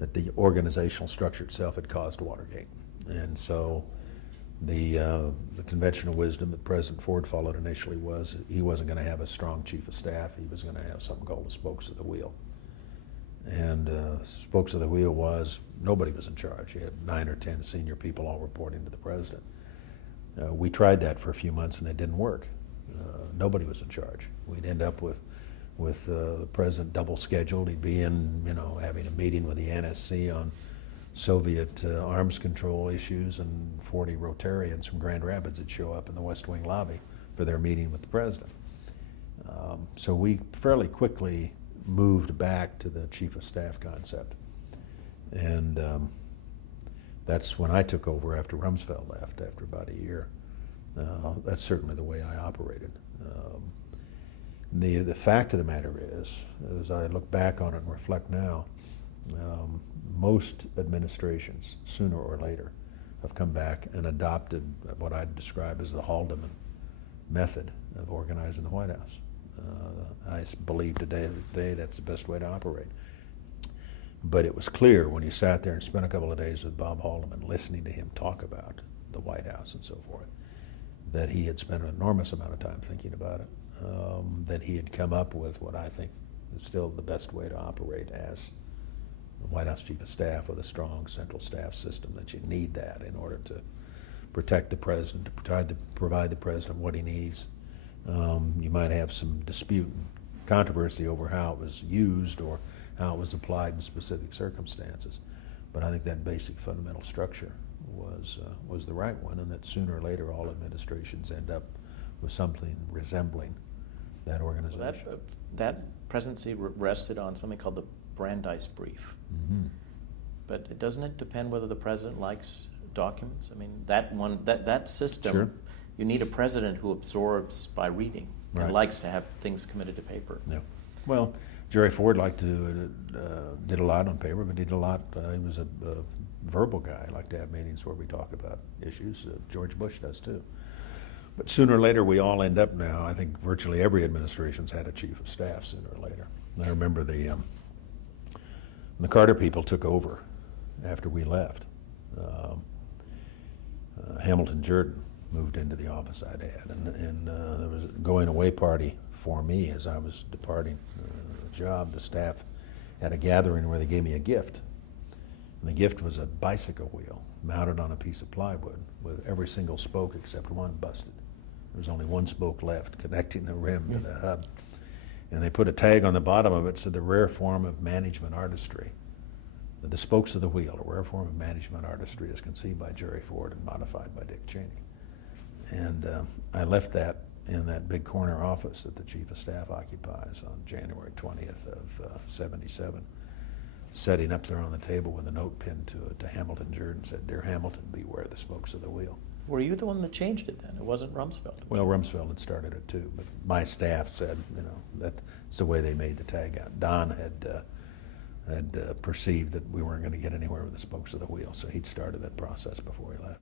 that the organizational structure itself had caused Watergate. And so the conventional wisdom that President Ford followed initially was he wasn't going to have a strong chief of staff. He was going to have something called the spokes of the wheel. And spokes of the wheel was nobody was in charge. You had 9 or 10 senior people all reporting to the president. We tried that for a few months and it didn't work. Nobody was in charge. We'd end up with the president double scheduled. He'd be in, having a meeting with the NSC on Soviet arms control issues, and 40 Rotarians from Grand Rapids would show up in the West Wing lobby for their meeting with the president. So we fairly quickly moved back to the chief of staff concept. And that's when I took over after Rumsfeld left, after about a year. That's certainly the way I operated. The fact of the matter is, as I look back on it and reflect now, most administrations, sooner or later, have come back and adopted what I'd describe as the Haldeman method of organizing the White House. I believe today that's the best way to operate. But it was clear when you sat there and spent a couple of days with Bob Haldeman listening to him talk about the White House and so forth, that he had spent an enormous amount of time thinking about it, that he had come up with what I think is still the best way to operate as the White House Chief of Staff, with a strong central staff system, that you need that in order to protect the president, to provide the president what he needs. You might have some dispute and controversy over how it was used or how it was applied in specific circumstances, but I think that basic fundamental structure was the right one, and that sooner or later all administrations end up with something resembling that organization. Well, that presidency rested on something called the Brandeis Brief. Mm-hmm. But doesn't it depend whether the president likes documents? I mean, that system, Sure. You need a president who absorbs by reading Right. and likes to have things committed to paper. Yeah. Well, Jerry Ford did a lot on paper, but did a lot. He was a verbal guy. He liked to have meetings where we talk about issues. George Bush does too. But sooner or later, we all end up now. I think virtually every administration's had a chief of staff sooner or later. I remember the Carter people took over after we left. Hamilton Jordan moved into the office I'd had, and there was a going away party for me as I was departing the job. The staff had a gathering where they gave me a gift, and the gift was a bicycle wheel mounted on a piece of plywood with every single spoke except one busted. There was only one spoke left connecting the rim to the hub, and they put a tag on the bottom of it that said the rare form of management artistry. The spokes of the wheel, a rare form of management artistry, is conceived by Jerry Ford and modified by Dick Cheney. And I left that in that big corner office that the chief of staff occupies on January 20th of '77, setting up there on the table with a note pinned to it to Hamilton Jordan, said, "Dear Hamilton, beware the spokes of the wheel." Were you the one that changed it then? It wasn't Rumsfeld? Well, Rumsfeld had started it too, but my staff said, that's the way they made the tag out. Don had perceived that we weren't going to get anywhere with the spokes of the wheel, so he'd started that process before he left.